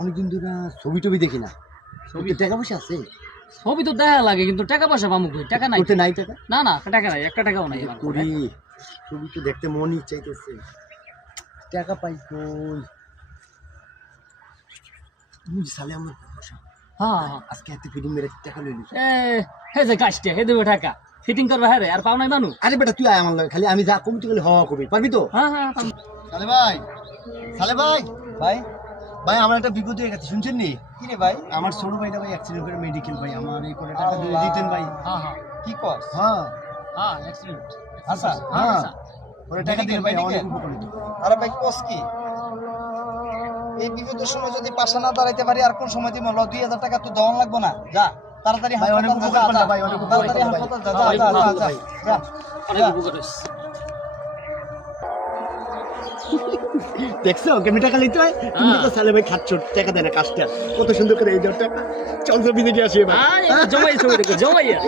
অনেকদিন ধরে ছবি টবি দেখি না। ছবি টাকা পয়সা আছে? ছবি তো দেখা লাগে কিন্তু টাকা পয়সা পামু কই? টাকা নাই। তোতে নাই টাকা? না না টাকা নাই, একটা টাকাও নাই আমার করি ছবি তো দেখতে মনই চাইতেছে, টাকা পাই কই? বুঝি সালে আমার পয়সা। হ্যাঁ হ্যাঁ। আজকে এত ফিটিং মেরে টাকা লইলি। হে যে কাজটা হে দেবে টাকা ফিটিং করবে হ্যাঁ রে, আর পাও নাই মানুষ। আরে বেটা তুই আয় আমার লগে, খালি আমি যা কমতি বলে হওয়া কবি পারবি তো? হ্যাঁ হ্যাঁ পামু। সালে ভাই, সালে ভাই, ভাই ভাই আমার একটা বিপদ হয়ে গেছে, শুনছেন নি? কি রে ভাই? আমার ছোট ভাইটা ভাই অ্যাক্সিডেন্ট করে মেডিকেল ভাই, আমার এই করে টাকা দিয়ে দিতেন ভাই। হ্যাঁ হ্যাঁ কি কস? হ্যাঁ হ্যাঁ অ্যাক্সিডেন্ট। আচ্ছা, হ্যাঁ আচ্ছা। ওরে টাকা দিয়ে ভাই Medical? অনেক উপকৃত। আরে ভাই কস কি? এই বিপদের সময় যদি পাশা না দাঁড়াইতে পারি আর কোন সময় দিব? 2000 টাকা তো দেওয়া লাগবে না। যা তাড়াতাড়ি ভাই অনেক হাসপাতাল উপকার যা, করলা যা। ভাই, অনেক উপকার তাড়াতাড়ি করলা ভাই। হাসপাতাল যা, ভাই, যা, যা, ভালো যা, ভাই। যা। অনেক যা। উপকার হইছে। দেখছো কেমনি টাকা লইতে হয়? তুমি তো সালে ভাই খাচ্ছ, টাকা দেয় না কাজটা কত সুন্দর করে এই টাকা। চল ছবি দেখে আসি এবার। জমাই ছবি দেখো জমাইয়া।